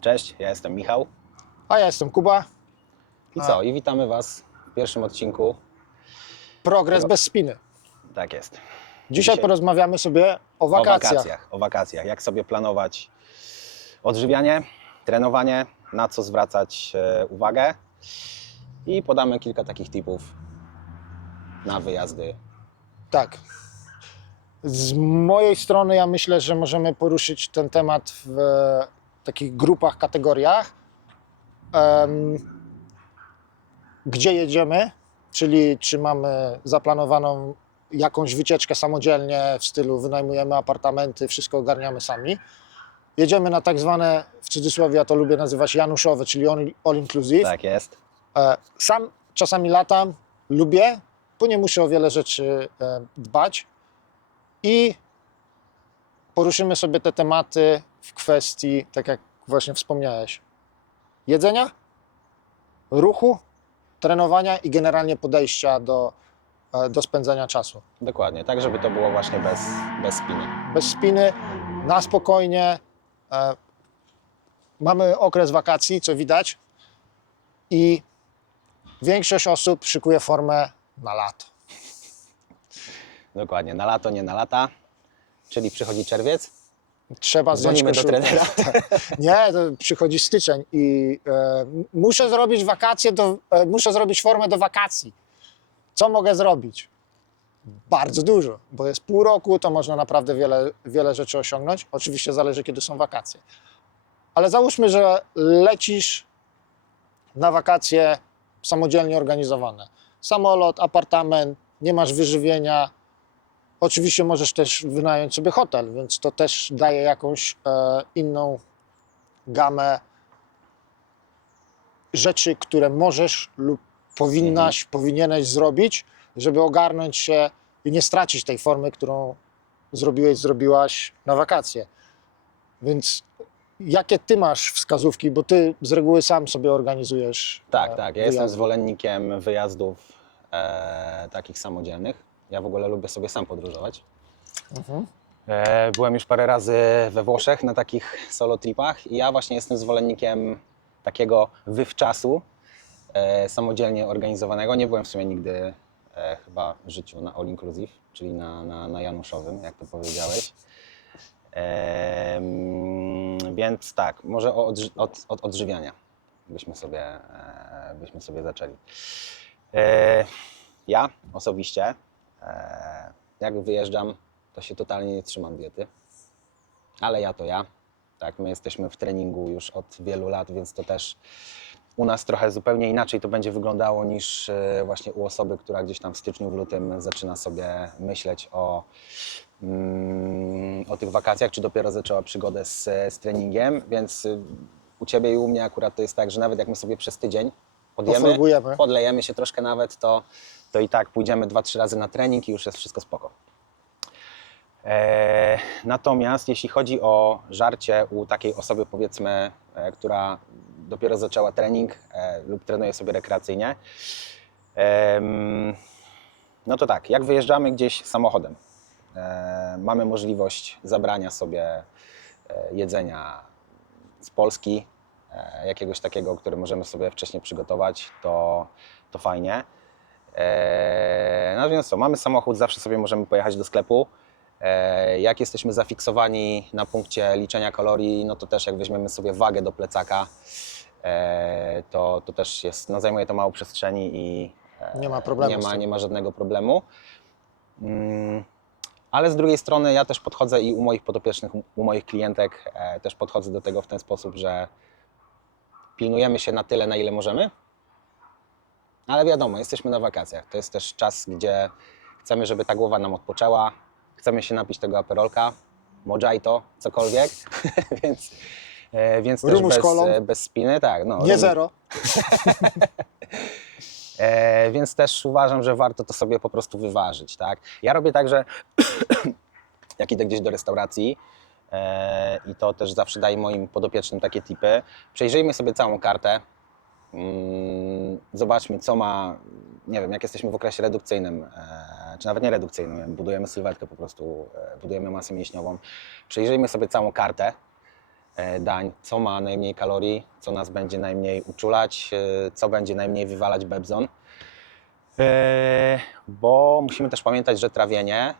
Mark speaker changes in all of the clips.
Speaker 1: Cześć, ja jestem Michał.
Speaker 2: A ja jestem Kuba.
Speaker 1: I
Speaker 2: A.
Speaker 1: co? I witamy Was w pierwszym odcinku.
Speaker 2: Progres bez spiny.
Speaker 1: Tak jest.
Speaker 2: Dzisiaj,
Speaker 1: Dzisiaj-
Speaker 2: porozmawiamy sobie o
Speaker 1: O
Speaker 2: wakacjach.
Speaker 1: wakacjach. O wakacjach. Jak sobie planować odżywianie, trenowanie, na co zwracać e, uwagę. I podamy kilka takich tipów na wyjazdy.
Speaker 2: Tak. Z mojej strony ja myślę, że możemy poruszyć ten temat w takich grupach, kategoriach. Gdzie jedziemy, czyli czy mamy zaplanowaną jakąś wycieczkę samodzielnie w stylu wynajmujemy apartamenty, wszystko ogarniamy sami. Jedziemy na tak zwane, w cudzysłowie ja to lubię nazywać januszowe, czyli all, all inclusive.
Speaker 1: Tak jest.
Speaker 2: E, Sam czasami latam, lubię, bo nie muszę o wiele rzeczy e, dbać. I poruszymy sobie te tematy w kwestii, tak jak właśnie wspomniałeś, jedzenia, ruchu, trenowania i generalnie podejścia do, e, do spędzania czasu.
Speaker 1: Dokładnie. Tak, żeby to było właśnie bez, bez spiny.
Speaker 2: Bez spiny, na spokojnie. E, Mamy okres wakacji, co widać, i większość osób szykuje formę na lato.
Speaker 1: Dokładnie. Na lato, nie na lata. Czyli przychodzi czerwiec.
Speaker 2: Trzeba zdjąć
Speaker 1: Dzwonimy do
Speaker 2: koszulkę.
Speaker 1: trenera.
Speaker 2: Nie, to przychodzi styczeń i e, muszę zrobić wakacje, do, e, muszę zrobić formę do wakacji. Co mogę zrobić? Bardzo dużo, bo jest pół roku, to można naprawdę wiele, wiele rzeczy osiągnąć. Oczywiście zależy, kiedy są wakacje. Ale załóżmy, że lecisz na wakacje samodzielnie organizowane. Samolot, apartament, nie masz wyżywienia. Oczywiście możesz też wynająć sobie hotel, więc to też daje jakąś e, inną gamę rzeczy, które możesz lub powinnaś, powinieneś zrobić, żeby ogarnąć się i nie stracić tej formy, którą zrobiłeś, zrobiłaś na wakacje. Więc jakie ty masz wskazówki, bo ty z reguły sam sobie organizujesz.
Speaker 1: Tak,
Speaker 2: e,
Speaker 1: tak. Ja jestem zwolennikiem wyjazdów e, takich samodzielnych. Ja w ogóle lubię sobie sam podróżować.
Speaker 2: Mhm.
Speaker 1: E, byłem już parę razy we Włoszech na takich solo tripach i ja właśnie jestem zwolennikiem takiego wywczasu e, samodzielnie organizowanego. Nie byłem w sumie nigdy e, chyba w życiu na all inclusive, czyli na, na, na Januszowym, jak to powiedziałeś. Em, więc tak, może o odży- od, od odżywiania byśmy sobie, e, byśmy sobie zaczęli. E, ja osobiście, jak wyjeżdżam, to się totalnie nie trzymam diety, ale ja to ja. Tak, my jesteśmy w treningu już od wielu lat, więc to też u nas trochę zupełnie inaczej to będzie wyglądało niż e, właśnie u osoby, która gdzieś tam w styczniu, w lutym zaczyna sobie myśleć o, mm, o tych wakacjach, czy dopiero zaczęła przygodę z, z treningiem, więc u Ciebie i u mnie akurat to jest tak, że nawet jak my sobie przez tydzień podjemy,
Speaker 2: Pofolgujemy.
Speaker 1: podlejemy się troszkę nawet, to, to i tak pójdziemy dwa, trzy razy na trening i już jest wszystko spoko. E, natomiast jeśli chodzi o żarcie u takiej osoby, powiedzmy, e, która dopiero zaczęła trening e, lub trenuje sobie rekreacyjnie, em, no to tak, jak wyjeżdżamy gdzieś samochodem, e, mamy możliwość zabrania sobie e, jedzenia z Polski, jakiegoś takiego, które możemy sobie wcześniej przygotować, to, to fajnie. E, natomiast co, mamy samochód, zawsze sobie możemy pojechać do sklepu. E, jak jesteśmy zafiksowani na punkcie liczenia kalorii, no to też jak weźmiemy sobie wagę do plecaka, e, to, to też jest, no zajmuje to mało przestrzeni i e,
Speaker 2: Nie ma problemu
Speaker 1: Nie ma, nie ma żadnego problemu. Mm, ale z drugiej strony ja też podchodzę i u moich podopiecznych, u moich klientek e, też podchodzę do tego w ten sposób, że pilnujemy się na tyle, na ile możemy. Ale wiadomo, jesteśmy na wakacjach. To jest też czas, gdzie chcemy, żeby ta głowa nam odpoczęła. Chcemy się napić tego aperolka, mojito, cokolwiek. więc, e, więc też
Speaker 2: Rumu
Speaker 1: bez, e, bez spiny. Tak, no,
Speaker 2: Nie
Speaker 1: rum-
Speaker 2: zero.
Speaker 1: E, więc też uważam, że warto to sobie po prostu wyważyć, tak? Ja robię tak, że jak idę gdzieś do restauracji i to też zawsze daję moim podopiecznym takie tipy, przejrzyjmy sobie całą kartę, mm, zobaczmy co ma, nie wiem, jak jesteśmy w okresie redukcyjnym, e, czy nawet nie redukcyjnym, budujemy sylwetkę po prostu, e, budujemy masę mięśniową, przejrzyjmy sobie całą kartę, e, dań, co ma najmniej kalorii, co nas będzie najmniej uczulać, e, co będzie najmniej wywalać bebzon. E, Bo musimy też pamiętać, że trawienie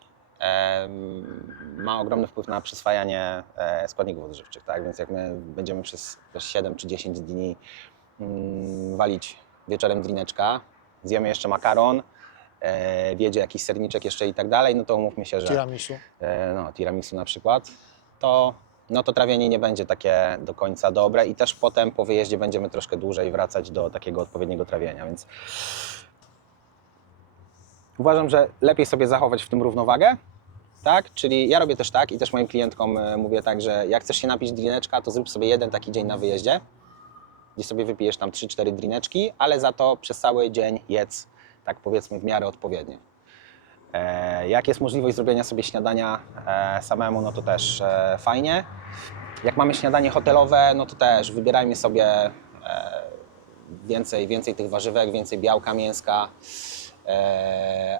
Speaker 1: ma ogromny wpływ na przyswajanie e, składników odżywczych, tak? Więc jak my będziemy przez też 7 czy 10 dni mm, walić wieczorem drineczka, zjemy jeszcze makaron, e, wiedzie jakiś serniczek jeszcze i tak dalej, no to umówmy się, że
Speaker 2: Tiramisu.
Speaker 1: e, no, tiramisu na przykład, to, no to trawienie nie będzie takie do końca dobre i też potem po wyjeździe będziemy troszkę dłużej wracać do takiego odpowiedniego trawienia, więc uważam, że lepiej sobie zachować w tym równowagę, tak? Czyli ja robię też tak i też moim klientkom e, mówię tak, że jak chcesz się napić drineczka, to zrób sobie jeden taki dzień na wyjeździe, gdzie sobie wypijesz tam 3-4 drineczki, ale za to przez cały dzień jedz, tak powiedzmy, w miarę odpowiednio. E, Jak jest możliwość zrobienia sobie śniadania e, samemu, no to też fajnie. Jak mamy śniadanie hotelowe, no to też wybierajmy sobie więcej, więcej tych warzywek, więcej białka, mięska,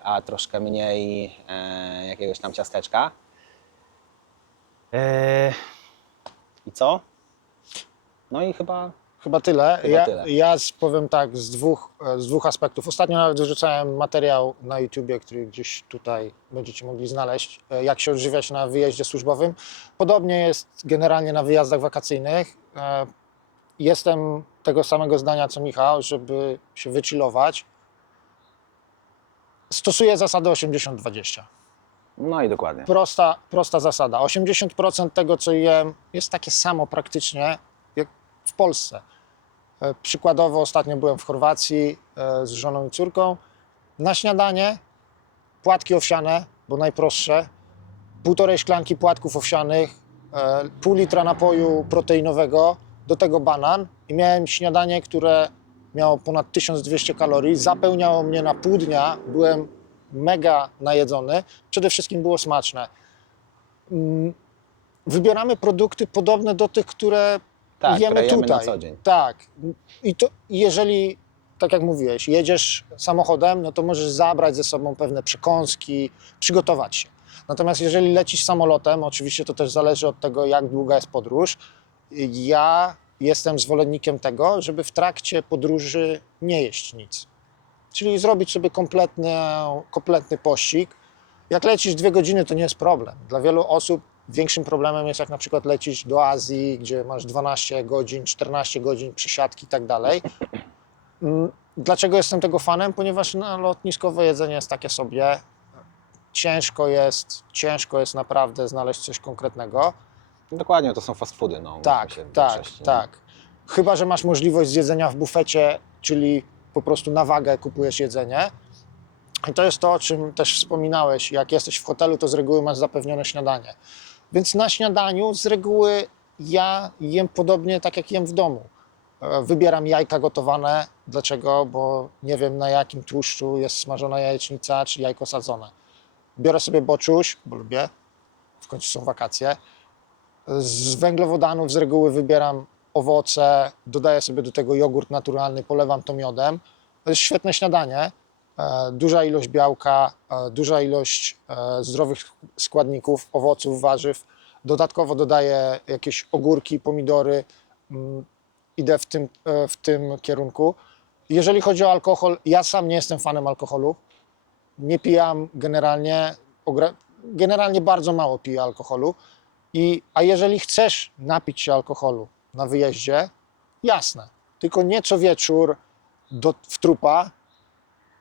Speaker 1: a troszkę mniej e, jakiegoś tam ciasteczka. E, I co? No i chyba
Speaker 2: Chyba tyle.
Speaker 1: Chyba
Speaker 2: ja,
Speaker 1: tyle.
Speaker 2: ja powiem tak z dwóch, e, z dwóch aspektów. Ostatnio nawet wyrzucałem materiał na YouTubie, który gdzieś tutaj będziecie mogli znaleźć, e, jak się odżywiać na wyjeździe służbowym. Podobnie jest generalnie na wyjazdach wakacyjnych. E, Jestem tego samego zdania co Michał, żeby się wychillować. Stosuję zasadę 80-20.
Speaker 1: no i dokładnie.
Speaker 2: Prosta, prosta zasada. 80% tego, co jem, jest takie samo praktycznie jak w Polsce. E, Przykładowo ostatnio byłem w Chorwacji e, z żoną i córką. Na śniadanie płatki owsiane, bo najprostsze, półtorej szklanki płatków owsianych, e, pół litra napoju proteinowego, do tego banan i miałem śniadanie, które miało ponad 1200 kalorii, zapełniało mnie na pół dnia, byłem mega najedzony, przede wszystkim było smaczne. Mm, Wybieramy produkty podobne do tych, które
Speaker 1: Tak,
Speaker 2: jemy
Speaker 1: które jemy
Speaker 2: tutaj.
Speaker 1: na co dzień.
Speaker 2: Tak. I to jeżeli, tak jak mówiłeś, jedziesz samochodem, no to możesz zabrać ze sobą pewne przekąski, przygotować się. Natomiast jeżeli lecisz samolotem, oczywiście to też zależy od tego, jak długa jest podróż. Ja jestem zwolennikiem tego, żeby w trakcie podróży nie jeść nic. Czyli zrobić sobie kompletny, kompletny pościg. Jak lecisz dwie godziny, to nie jest problem. Dla wielu osób większym problemem jest, jak na przykład lecisz do Azji, gdzie masz 12 godzin, 14 godzin przesiadki i tak dalej. Mm, Dlaczego jestem tego fanem? Ponieważ na lotniskowe jedzenie jest takie sobie. Ciężko jest, ciężko jest naprawdę znaleźć coś konkretnego.
Speaker 1: Dokładnie, to są fast foody. No,
Speaker 2: Tak,
Speaker 1: się,
Speaker 2: tak,
Speaker 1: nie?
Speaker 2: tak. Chyba, że masz możliwość zjedzenia w bufecie, czyli po prostu na wagę kupujesz jedzenie. I to jest to, o czym też wspominałeś. Jak jesteś w hotelu, to z reguły masz zapewnione śniadanie. Więc na śniadaniu z reguły ja jem podobnie tak, jak jem w domu. E, Wybieram jajka gotowane. Dlaczego? Bo nie wiem, na jakim tłuszczu jest smażona jajecznica czy jajko sadzone. Biorę sobie boczuś, bo lubię. W końcu są wakacje. Z węglowodanów z reguły wybieram owoce, dodaję sobie do tego jogurt naturalny, polewam to miodem. To jest świetne śniadanie. E, Duża ilość białka, e, duża ilość e, zdrowych składników, owoców, warzyw. Dodatkowo dodaję jakieś ogórki, pomidory. Mm, Idę w tym, w tym kierunku. Jeżeli chodzi o alkohol, ja sam nie jestem fanem alkoholu. Nie pijam generalnie, generalnie bardzo mało piję alkoholu. I, a jeżeli chcesz napić się alkoholu na wyjeździe, jasne, tylko nie co wieczór do, w trupa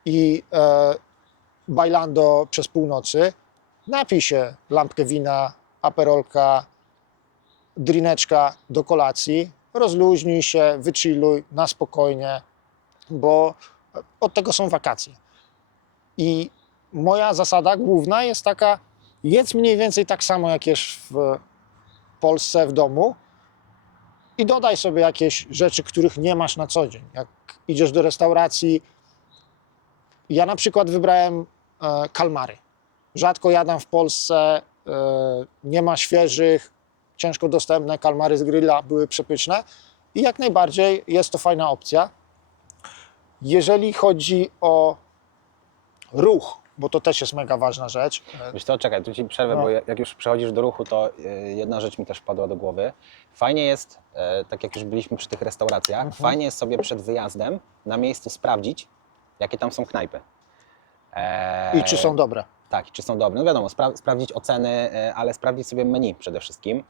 Speaker 2: i e, bailando przez północy. Napij się lampkę wina, aperolka, drineczka do kolacji, rozluźnij się, wychilluj na spokojnie, bo od tego są wakacje. I moja zasada główna jest taka, jedz mniej więcej tak samo jak jesz w Polsce w domu i dodaj sobie jakieś rzeczy, których nie masz na co dzień. Jak idziesz do restauracji, ja na przykład wybrałem e, kalmary. Rzadko jadam w Polsce, e, nie ma świeżych, ciężko dostępne kalmary z grilla były przepyszne i jak najbardziej jest to fajna opcja. Jeżeli chodzi o ruch, bo to też jest mega ważna rzecz. E,
Speaker 1: Wiesz co, czekaj, tu ci przerwę,
Speaker 2: No.
Speaker 1: bo jak już przechodzisz do ruchu, to y, jedna rzecz mi też wpadła do głowy. Fajnie jest, e, tak jak już byliśmy przy tych restauracjach,
Speaker 2: Mhm.
Speaker 1: fajnie jest sobie przed wyjazdem na miejscu sprawdzić, jakie tam są knajpy. E,
Speaker 2: I czy są dobre.
Speaker 1: Tak, i czy są dobre. No wiadomo, spra- sprawdzić oceny, e, ale sprawdzić sobie menu przede wszystkim,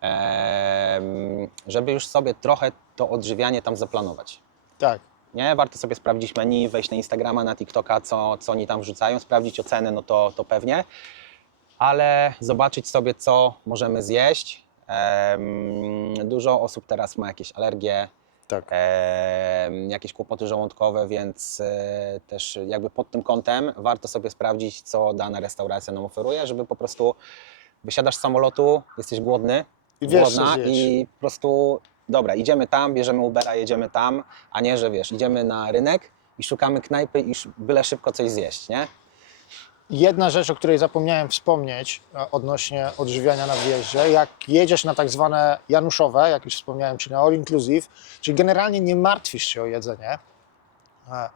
Speaker 1: em, żeby już sobie trochę to odżywianie tam zaplanować.
Speaker 2: Tak.
Speaker 1: Nie, warto sobie sprawdzić menu, wejść na Instagrama, na TikToka, co, co oni tam wrzucają, sprawdzić oceny, no to, to pewnie, ale zobaczyć sobie, co możemy zjeść. Em, dużo osób teraz ma jakieś alergie,
Speaker 2: Tak.
Speaker 1: jakieś kłopoty żołądkowe, więc e, też jakby pod tym kątem warto sobie sprawdzić, co dana restauracja nam oferuje, żeby po prostu wysiadasz z samolotu, jesteś głodny,
Speaker 2: I wiesz, co
Speaker 1: głodna
Speaker 2: zjeść.
Speaker 1: i po prostu dobra, idziemy tam, bierzemy Ubera, jedziemy tam, a nie, że wiesz, idziemy na rynek i szukamy knajpy i byle szybko coś zjeść, nie?
Speaker 2: Jedna rzecz, o której zapomniałem wspomnieć e, odnośnie odżywiania na wyjeździe, jak jedziesz na tak zwane Januszowe, jak już wspomniałem, czyli na all inclusive, czyli generalnie nie martwisz się o jedzenie. E,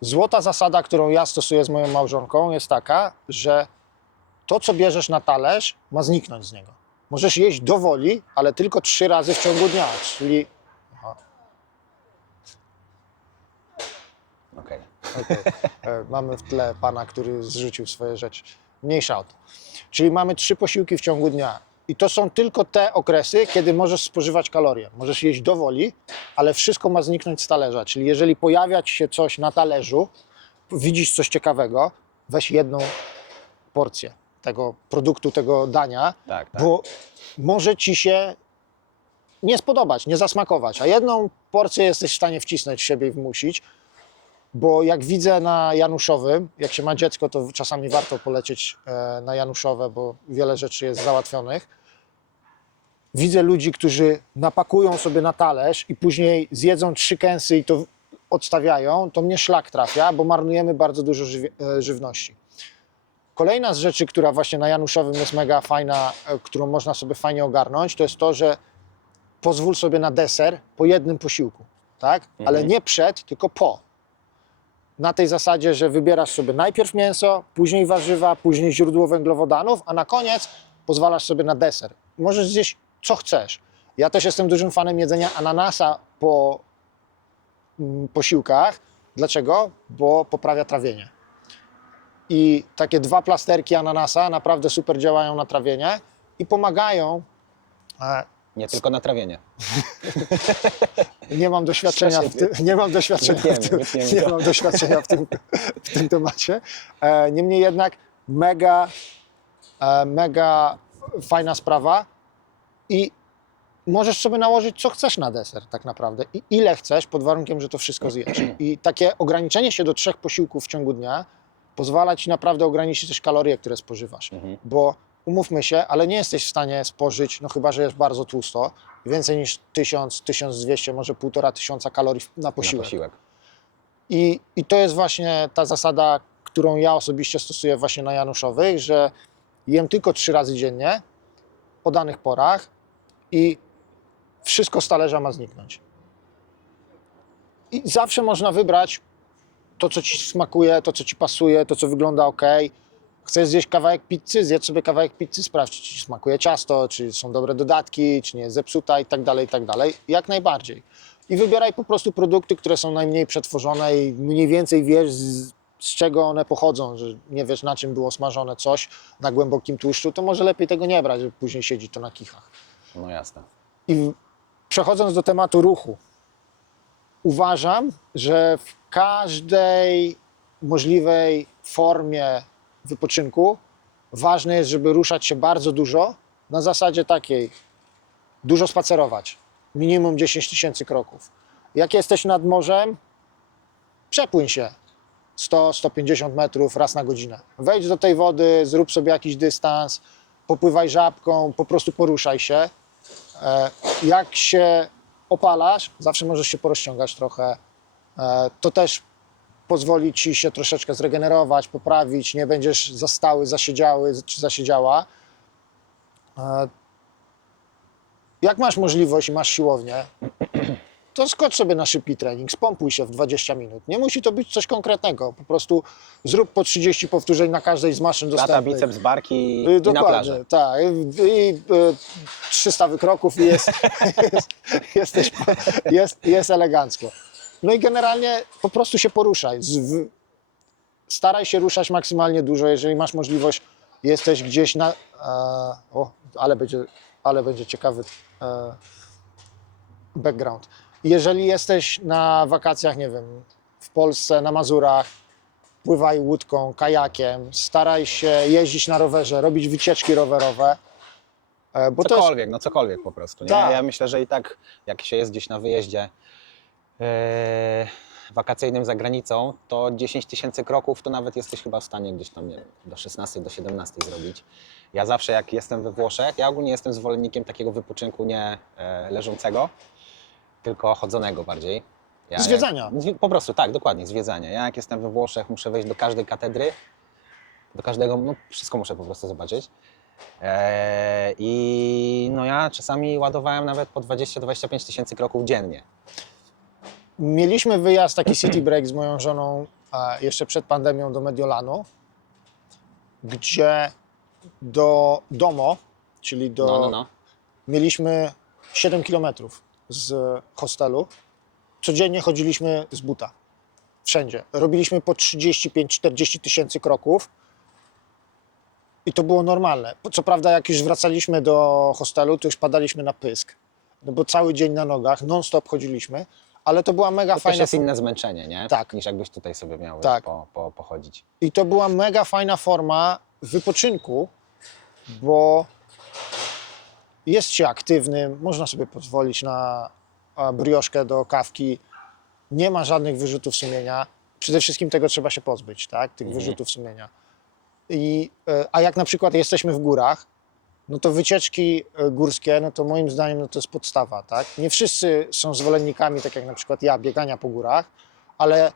Speaker 2: Złota zasada, którą ja stosuję z moją małżonką jest taka, że to, co bierzesz na talerz, ma zniknąć z niego. Możesz jeść do woli, ale tylko trzy razy w ciągu dnia, czyli Aha,
Speaker 1: Okej.
Speaker 2: Okej. E, Mamy w tle pana, który zrzucił swoje rzeczy. Mniejsza o to. Czyli mamy trzy posiłki w ciągu dnia. I to są tylko te okresy, kiedy możesz spożywać kalorie. Możesz jeść do woli, ale wszystko ma zniknąć z talerza. Czyli jeżeli pojawia ci się coś na talerzu, widzisz coś ciekawego, weź jedną porcję tego produktu, tego dania,
Speaker 1: Tak, tak.
Speaker 2: bo może ci się nie spodobać, nie zasmakować, a jedną porcję jesteś w stanie wcisnąć w siebie i wmusić, bo jak widzę na Januszowym, jak się ma dziecko, to czasami warto polecieć e, na Januszowe, bo wiele rzeczy jest załatwionych. Widzę ludzi, którzy napakują sobie na talerz i później zjedzą trzy kęsy i to odstawiają, to mnie szlak trafia, bo marnujemy bardzo dużo żywi- e, żywności. Kolejna z rzeczy, która właśnie na Januszowym jest mega fajna, e, którą można sobie fajnie ogarnąć, to jest to, że pozwól sobie na deser po jednym posiłku, tak? Ale nie przed, tylko po. Na tej zasadzie, że wybierasz sobie najpierw mięso, później warzywa, później źródło węglowodanów, a na koniec pozwalasz sobie na deser. Możesz zjeść co chcesz. Ja też jestem dużym fanem jedzenia ananasa po mm, posiłkach. Dlaczego? Bo poprawia trawienie. I takie dwa plasterki ananasa naprawdę super działają na trawienie i pomagają e,
Speaker 1: Nie tylko na trawienie.
Speaker 2: Nie mam doświadczenia w tym, nie mam doświadczenia,
Speaker 1: Wytniemy,
Speaker 2: w tym, nie mam doświadczenia w tym, w tym temacie. E, niemniej jednak mega, e, mega fajna sprawa i możesz sobie nałożyć co chcesz na deser tak naprawdę i ile chcesz pod warunkiem, że to wszystko zjesz. I takie ograniczenie się do trzech posiłków w ciągu dnia pozwala ci naprawdę ograniczyć też kalorie, które spożywasz.
Speaker 1: Mhm.
Speaker 2: Bo umówmy się, ale nie jesteś w stanie spożyć, no chyba, że jest bardzo tłusto, więcej niż 1000, 1200, może 1500 kalorii na
Speaker 1: Na
Speaker 2: posiłek.
Speaker 1: posiłek.
Speaker 2: I, I to jest właśnie ta zasada, którą ja osobiście stosuję właśnie na Januszowych, że jem tylko trzy razy dziennie o danych porach i wszystko z talerza ma zniknąć. I zawsze można wybrać to, co ci smakuje, to, co ci pasuje, to, co wygląda ok. Chcesz zjeść kawałek pizzy, zjedz sobie kawałek pizzy, sprawdź, czy ci smakuje ciasto, czy są dobre dodatki, czy nie jest zepsuta i tak dalej, i tak dalej. Jak najbardziej. I wybieraj po prostu produkty, które są najmniej przetworzone i mniej więcej wiesz, z, z czego one pochodzą, że nie wiesz, na czym było smażone coś na głębokim tłuszczu, to może lepiej tego nie brać, że później siedzi to na kichach.
Speaker 1: No jasne.
Speaker 2: I w- przechodząc do tematu ruchu, uważam, że w każdej możliwej formie wypoczynku ważne jest, żeby ruszać się bardzo dużo, na zasadzie takiej, dużo spacerować, minimum 10 tysięcy kroków. Jak jesteś nad morzem, przepłyń się 100-150 metrów raz na godzinę. Wejdź do tej wody, zrób sobie jakiś dystans, popływaj żabką, po prostu poruszaj się. E, Jak się opalasz, zawsze możesz się porozciągać trochę. E, To też pozwoli ci się troszeczkę zregenerować, poprawić, nie będziesz zastały, zasiedziały czy zasiedziała. E, Jak masz możliwość i masz siłownię, to skocz sobie na szybki trening, spompuj się w 20 minut. Nie musi to być coś konkretnego, po prostu zrób po 30 powtórzeń na każdej z maszyn
Speaker 1: Lata,
Speaker 2: dostępnych.
Speaker 1: biceps, barki i na plażę.
Speaker 2: tak. I, i y, 300 wykroków i jest, jest, jesteś, jest, jest elegancko. No i generalnie po prostu się poruszaj. Staraj się ruszać maksymalnie dużo, jeżeli masz możliwość, jesteś gdzieś na... E, o, ale będzie, ale będzie ciekawy e, background. Jeżeli jesteś na wakacjach, nie wiem, w Polsce, na Mazurach, pływaj łódką, kajakiem, staraj się jeździć na rowerze, robić wycieczki rowerowe, e, bo to jest,
Speaker 1: Cokolwiek, no cokolwiek po prostu. Nie?
Speaker 2: Tak.
Speaker 1: Ja myślę, że i tak jak się jest gdzieś na wyjeździe wakacyjnym za granicą, to 10 tysięcy kroków to nawet jesteś chyba w stanie gdzieś tam nie wiem, do 16, do 17 zrobić. Ja zawsze jak jestem we Włoszech, ja ogólnie jestem zwolennikiem takiego wypoczynku nie e, leżącego, tylko chodzonego bardziej. Ja
Speaker 2: Zwiedzania.
Speaker 1: Jak, po prostu, tak, dokładnie, zwiedzania. Ja jak jestem we Włoszech, muszę wejść do każdej katedry, do każdego, no wszystko muszę po prostu zobaczyć. Eee, I no ja czasami ładowałem nawet po 20-25 tysięcy kroków dziennie.
Speaker 2: Mieliśmy wyjazd taki city break z moją żoną jeszcze przed pandemią do Mediolanu, gdzie do Domo, czyli do,
Speaker 1: No, no, no.
Speaker 2: mieliśmy 7 kilometrów z hostelu. Codziennie chodziliśmy z buta. Wszędzie. Robiliśmy po 35-40 tysięcy kroków. I to było normalne. Co prawda, jak już wracaliśmy do hostelu, to już padaliśmy na pysk. No bo cały dzień na nogach, non-stop chodziliśmy, ale to była mega
Speaker 1: To
Speaker 2: fajna
Speaker 1: jest inne zmęczenie, nie?
Speaker 2: Tak.
Speaker 1: Niż jakbyś tutaj sobie miał
Speaker 2: Tak.
Speaker 1: po, po, pochodzić.
Speaker 2: I to była mega fajna forma wypoczynku, bo jest się aktywnym, można sobie pozwolić na brioszkę do kawki, nie ma żadnych wyrzutów sumienia. Przede wszystkim tego trzeba się pozbyć, tak? Tych
Speaker 1: Mhm.
Speaker 2: wyrzutów sumienia. I, e, a jak na przykład jesteśmy w górach, no to wycieczki e, górskie, no to moim zdaniem no to jest podstawa, tak? Nie wszyscy są zwolennikami, tak jak na przykład ja, biegania po górach, ale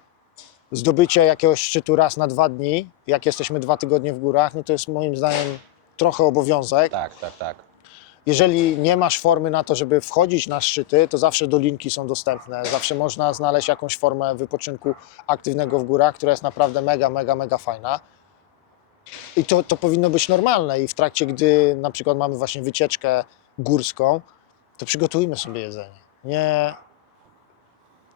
Speaker 2: zdobycie jakiegoś szczytu raz na dwa dni, jak jesteśmy dwa tygodnie w górach, no to jest moim zdaniem trochę obowiązek.
Speaker 1: Tak, tak, tak.
Speaker 2: Jeżeli nie masz formy na to, żeby wchodzić na szczyty, to zawsze dolinki są dostępne. Zawsze można znaleźć jakąś formę wypoczynku aktywnego w górach, która jest naprawdę mega, mega, mega fajna. I to, to powinno być normalne. I w trakcie, gdy na przykład mamy właśnie wycieczkę górską, to przygotujmy sobie jedzenie. Nie,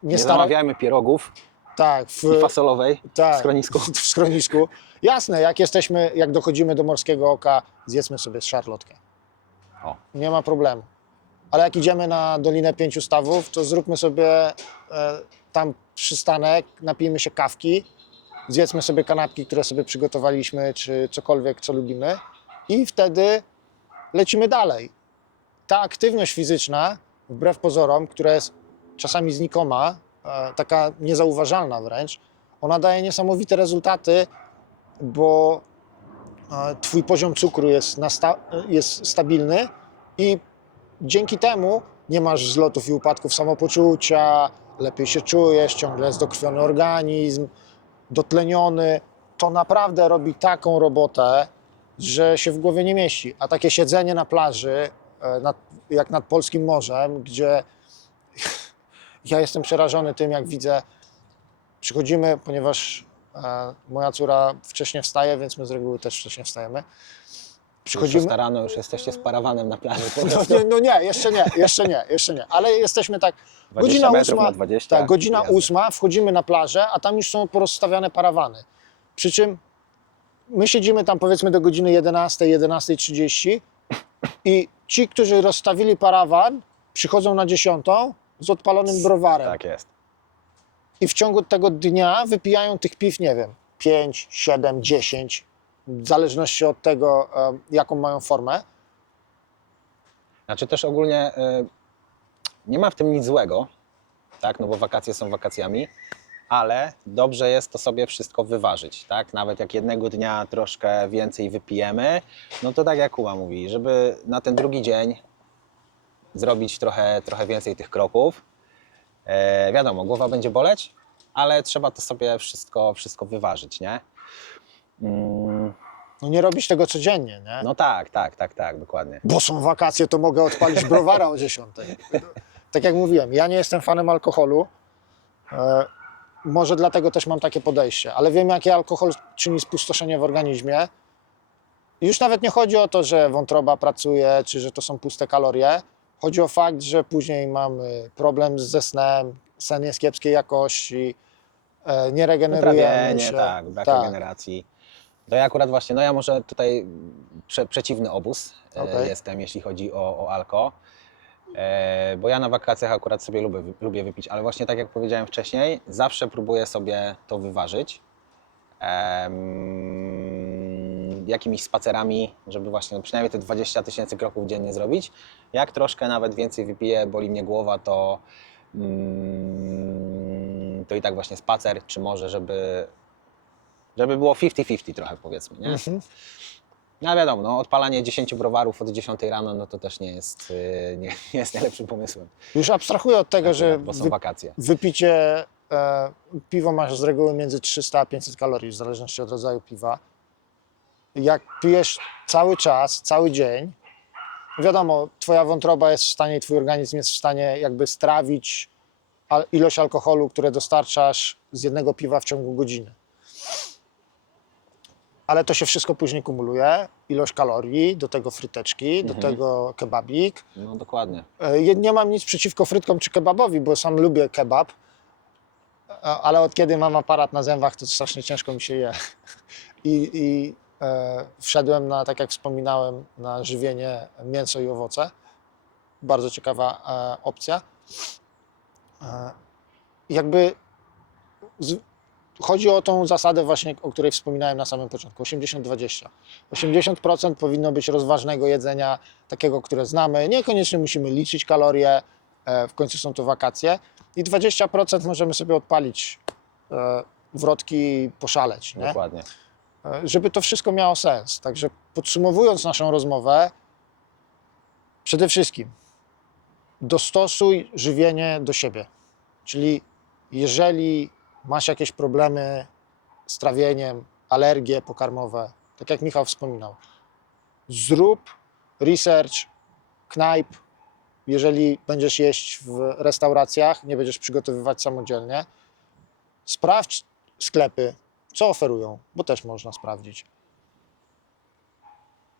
Speaker 2: nie,
Speaker 1: Nie
Speaker 2: staraj...
Speaker 1: zamawiajmy pierogów
Speaker 2: Tak, w,
Speaker 1: i fasolowej
Speaker 2: tak,
Speaker 1: w schronisku.
Speaker 2: W schronisku. Jasne, jak jesteśmy, jak dochodzimy do Morskiego Oka, zjedzmy sobie szarlotkę.
Speaker 1: O.
Speaker 2: Nie ma problemu. Ale jak idziemy na Dolinę Pięciu Stawów, to zróbmy sobie e, tam przystanek, napijmy się kawki, zjedzmy sobie kanapki, które sobie przygotowaliśmy, czy cokolwiek, co lubimy i wtedy lecimy dalej. Ta aktywność fizyczna, wbrew pozorom, która jest czasami znikoma, e, taka niezauważalna wręcz, ona daje niesamowite rezultaty, bo e, twój poziom cukru jest, sta- jest stabilny i dzięki temu nie masz zlotów i upadków samopoczucia, lepiej się czujesz, ciągle jest dokrwiony organizm, dotleniony. To naprawdę robi taką robotę, że się w głowie nie mieści. A takie siedzenie na plaży, e, nad, jak nad Polskim Morzem, gdzie ja jestem przerażony tym, jak widzę, przychodzimy, ponieważ e, moja córa wcześniej wstaje, więc my z reguły też wcześniej wstajemy.
Speaker 1: Przychodzimy...
Speaker 2: Przychodzimy,
Speaker 1: rano już jesteście z parawanem na plaży.
Speaker 2: No
Speaker 1: prostu.
Speaker 2: nie, no nie, jeszcze nie, jeszcze nie, jeszcze nie, ale jesteśmy tak,
Speaker 1: 20
Speaker 2: godzina ósma,
Speaker 1: na 20.
Speaker 2: tak, godzina
Speaker 1: jazda.
Speaker 2: ósma, wchodzimy na plażę, a tam już są porozstawiane parawany. Przy czym my siedzimy tam powiedzmy do godziny 11, 11.30 i ci, którzy rozstawili parawan, przychodzą na 10 z odpalonym browarem.
Speaker 1: Tak jest.
Speaker 2: I w ciągu tego dnia wypijają tych piw, nie wiem, 5, 7, 10, w zależności od tego, e, jaką mają formę.
Speaker 1: Znaczy też ogólnie y, nie ma w tym nic złego, tak? No bo wakacje są wakacjami, ale dobrze jest to sobie wszystko wyważyć, tak? Nawet jak jednego dnia troszkę więcej wypijemy, no to tak jak Kuba mówi, żeby na ten drugi dzień zrobić trochę, trochę więcej tych kroków. E, wiadomo, głowa będzie boleć, ale trzeba to sobie wszystko, wszystko wyważyć, nie? Mm,
Speaker 2: No nie robić tego codziennie, nie?
Speaker 1: no tak, tak, tak, tak, dokładnie.
Speaker 2: Bo są wakacje, to mogę odpalić browara o 10. tak jak mówiłem, ja nie jestem fanem alkoholu. E, może dlatego też mam takie podejście, ale wiem, jakie alkohol czyni spustoszenie w organizmie. Już nawet nie chodzi o to, że wątroba pracuje, czy że to są puste kalorie. Chodzi o fakt, że później mamy problem ze snem, sen jest kiepskiej jakości, e, nie regenerujemy
Speaker 1: Trawienie,
Speaker 2: się.
Speaker 1: tak, brak
Speaker 2: Tak.
Speaker 1: regeneracji. To ja akurat właśnie, no ja może tutaj prze, przeciwny obóz e,
Speaker 2: Okej.
Speaker 1: jestem, jeśli chodzi o, o alko. E, bo ja na wakacjach akurat sobie lubię, lubię wypić, ale właśnie tak jak powiedziałem wcześniej, zawsze próbuję sobie to wyważyć. Em, jakimiś spacerami, żeby właśnie no przynajmniej te 20 tysięcy kroków dziennie zrobić. Jak troszkę nawet więcej wypiję, boli mnie głowa, to, mm, to i tak właśnie spacer, czy może, żeby, żeby było 50-50 trochę powiedzmy, nie?
Speaker 2: Mhm.
Speaker 1: No wiadomo, no, odpalanie 10 browarów od 10 rano, no to też nie jest, yy, nie, nie jest najlepszym pomysłem,
Speaker 2: Już abstrahuję od tego, że
Speaker 1: bo są
Speaker 2: wy,
Speaker 1: wakacje.
Speaker 2: wypicie e, piwo masz z reguły między 300 a 500 kalorii, w zależności od rodzaju piwa. Jak pijesz cały czas, cały dzień, wiadomo, twoja wątroba jest w stanie, twój organizm jest w stanie jakby strawić al- ilość alkoholu, które dostarczasz z jednego piwa w ciągu godziny. Ale to się wszystko później kumuluje. Ilość kalorii, do tego fryteczki, do
Speaker 1: Mhm.
Speaker 2: tego kebabik.
Speaker 1: No dokładnie.
Speaker 2: E, Nie mam nic przeciwko frytkom czy kebabowi, bo sam lubię kebab, E, ale od kiedy mam aparat na zębach, to strasznie ciężko mi się je. I, i e, wszedłem na, tak jak wspominałem, na żywienie mięso i owoce. Bardzo ciekawa e, opcja. E, jakby z, chodzi o tą zasadę właśnie, o której wspominałem na samym początku, 80-20. 80% powinno być rozważnego jedzenia, takiego, które znamy. Niekoniecznie musimy liczyć kalorie, e, w końcu są to wakacje. I 20% możemy sobie odpalić e, wrotki i poszaleć, nie?
Speaker 1: Dokładnie.
Speaker 2: E, żeby to wszystko miało sens. Także podsumowując naszą rozmowę, przede wszystkim dostosuj żywienie do siebie. Czyli jeżeli masz jakieś problemy z trawieniem, alergie pokarmowe, tak jak Michał wspominał, zrób research knajp, jeżeli będziesz jeść w restauracjach, nie będziesz przygotowywać samodzielnie, sprawdź sklepy, co oferują, bo też można sprawdzić.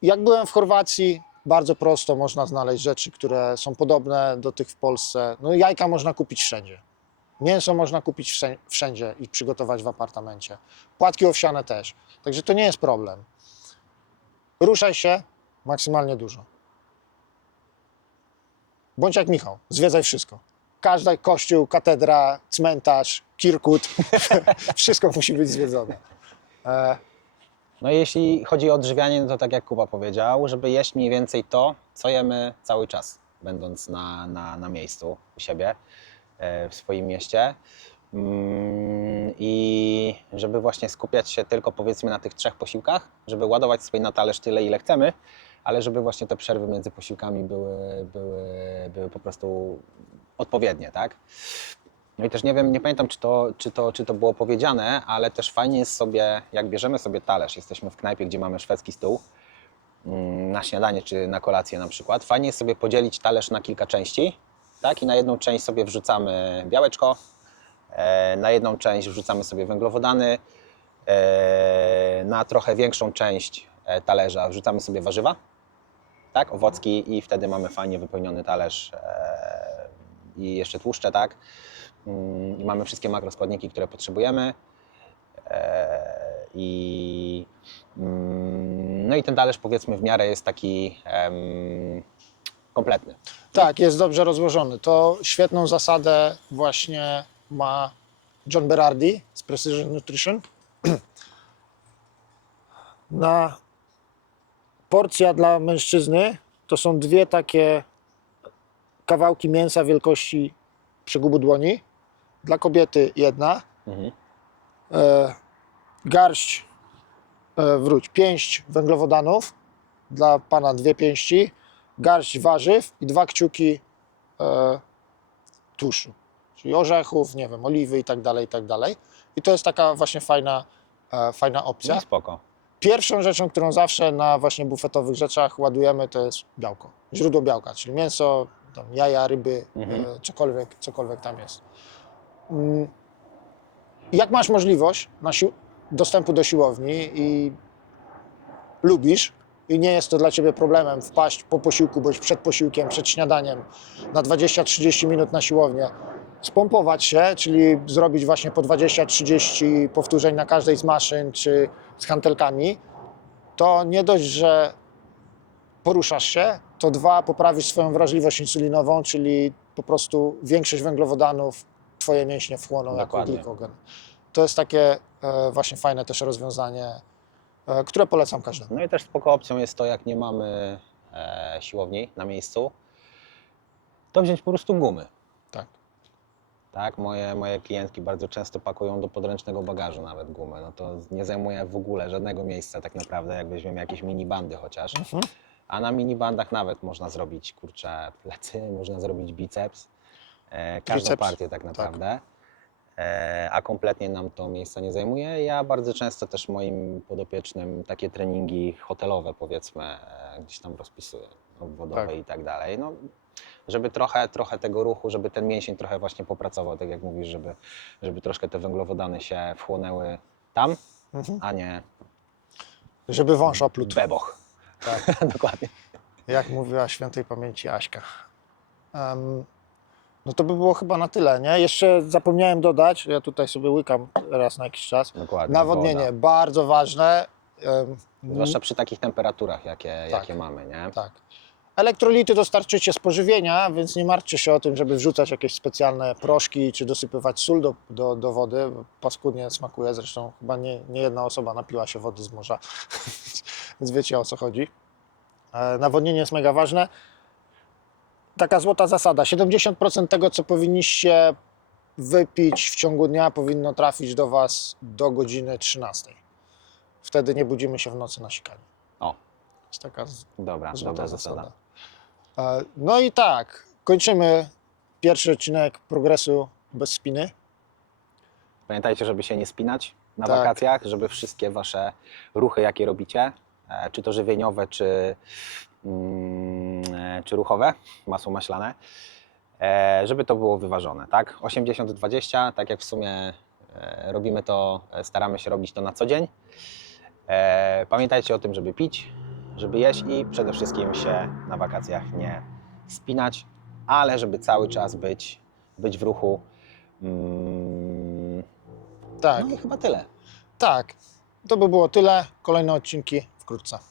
Speaker 2: Jak byłem w Chorwacji, bardzo prosto można znaleźć rzeczy, które są podobne do tych w Polsce. No jajka można kupić wszędzie. Mięso można kupić wszę- wszędzie i przygotować w apartamencie. Płatki owsiane też. Także to nie jest problem. Ruszaj się maksymalnie dużo. Bądź jak Michał, zwiedzaj wszystko. Każdy kościół, katedra, cmentarz, kirkut, wszystko musi być zwiedzone. E,
Speaker 1: No i jeśli chodzi o odżywianie, no to tak jak Kuba powiedział, żeby jeść mniej więcej to, co jemy cały czas, będąc na, na, na miejscu u siebie, w swoim mieście. Mm, I żeby właśnie skupiać się tylko powiedzmy na tych trzech posiłkach, żeby ładować sobie na talerz tyle, ile chcemy, ale żeby właśnie te przerwy między posiłkami były, były, były po prostu odpowiednie, tak? No i też nie wiem, nie pamiętam, czy to, czy, to, czy to było powiedziane, ale też fajnie jest sobie, jak bierzemy sobie talerz, jesteśmy w knajpie, gdzie mamy szwedzki stół, mm, na śniadanie czy na kolację na przykład, fajnie jest sobie podzielić talerz na kilka części, tak? I na jedną część sobie wrzucamy białeczko, e, na jedną część wrzucamy sobie węglowodany, e, na trochę większą część e, talerza wrzucamy sobie warzywa, tak? Owocki i wtedy mamy fajnie wypełniony talerz i jeszcze tłuszcze, tak? Mm, i mamy wszystkie makroskładniki, które potrzebujemy. I, mm, no i ten talerz powiedzmy w miarę jest taki kompletny.
Speaker 2: Tak, jest dobrze rozłożony. To świetną zasadę właśnie ma John Berardi z Precision Nutrition. Na porcja dla mężczyzny to są dwie takie kawałki mięsa wielkości przegubu dłoni. Dla kobiety jedna.
Speaker 1: Mhm.
Speaker 2: E, garść, e, wróć, pięść węglowodanów. Dla pana dwie pięści garść warzyw i dwa kciuki e, tłuszczu, czyli orzechów, nie wiem, oliwy i tak dalej, i tak dalej. I to jest taka właśnie fajna, e, fajna opcja.
Speaker 1: No spoko.
Speaker 2: Pierwszą rzeczą, którą zawsze na właśnie bufetowych rzeczach ładujemy, to jest białko, źródło białka, czyli mięso, tam jaja, ryby,
Speaker 1: Mhm.
Speaker 2: e, cokolwiek, cokolwiek tam jest. Mm, Jak masz możliwość na dostępu do siłowni i lubisz i nie jest to dla Ciebie problemem wpaść po posiłku bądź przed posiłkiem, przed śniadaniem na 20-30 minut na siłownię, spompować się, czyli zrobić właśnie po 20-30 powtórzeń na każdej z maszyn czy z hantelkami, to nie dość, że poruszasz się, to dwa, poprawisz swoją wrażliwość insulinową, czyli po prostu większość węglowodanów Twoje mięśnie wchłoną jako
Speaker 1: Dokładnie.
Speaker 2: glikogen. To jest takie e, właśnie fajne też rozwiązanie, które polecam każdemu.
Speaker 1: No i też spoko opcją jest to, jak nie mamy e, siłowni na miejscu, to wziąć po prostu gumy.
Speaker 2: Tak.
Speaker 1: Tak, moje, moje klientki bardzo często pakują do podręcznego bagażu nawet gumy. No to nie zajmuje w ogóle żadnego miejsca tak naprawdę, jak weźmiemy jakieś minibandy chociaż.
Speaker 2: Mhm.
Speaker 1: A na minibandach nawet można zrobić, kurczę, plecy, można zrobić biceps, e, każdą
Speaker 2: Triceps,
Speaker 1: partię tak naprawdę. E, a kompletnie nam to miejsca nie zajmuje. Ja bardzo często też moim podopiecznym takie treningi hotelowe powiedzmy e, gdzieś tam rozpisuję, obwodowe
Speaker 2: Tak.
Speaker 1: i tak dalej. No, żeby trochę, trochę tego ruchu, żeby ten mięsień trochę właśnie popracował, tak jak mówisz, żeby, żeby troszkę te węglowodany się wchłonęły tam,
Speaker 2: Mhm.
Speaker 1: a nie
Speaker 2: Żeby wąż oplótł,
Speaker 1: beboch.
Speaker 2: Tak.
Speaker 1: Dokładnie.
Speaker 2: jak mówiła świętej pamięci Aśka. Em, no to by było chyba na tyle, nie? Jeszcze zapomniałem dodać, ja tutaj sobie łykam raz na jakiś czas,
Speaker 1: Dokładnie.
Speaker 2: nawodnienie,
Speaker 1: woda.
Speaker 2: bardzo ważne.
Speaker 1: Zwłaszcza przy takich temperaturach, jakie,
Speaker 2: Tak.
Speaker 1: jakie mamy, nie?
Speaker 2: Tak. Elektrolity dostarczycie z pożywienia, więc nie martwcie się o tym, żeby wrzucać jakieś specjalne proszki czy dosypywać sól do, do, do wody. Paskudnie smakuje, zresztą chyba nie, nie jedna osoba napiła się wody z morza, więc wiecie o co chodzi. E, Nawodnienie jest mega ważne. Taka złota zasada, 70% tego, co powinniście wypić w ciągu dnia, powinno trafić do Was do godziny 13. Wtedy nie budzimy się w nocy na sikanie.
Speaker 1: O,
Speaker 2: jest taka z-
Speaker 1: dobra,
Speaker 2: Złota
Speaker 1: dobra
Speaker 2: zasada.
Speaker 1: zasada.
Speaker 2: E, No i tak, kończymy pierwszy odcinek progresu bez spiny.
Speaker 1: Pamiętajcie, żeby się nie spinać na
Speaker 2: Tak.
Speaker 1: wakacjach, żeby wszystkie wasze ruchy, jakie robicie, e, czy to żywieniowe, czy, czy ruchowe, masło maślane, e, żeby to było wyważone, tak? 80-20, tak jak w sumie e, robimy to, e, staramy się robić to na co dzień. E, Pamiętajcie o tym, żeby pić, żeby jeść i przede wszystkim się na wakacjach nie spinać, ale żeby cały czas być, być w ruchu. Mm,
Speaker 2: Tak,
Speaker 1: no i chyba tyle.
Speaker 2: tak. To by było tyle. Kolejne odcinki wkrótce.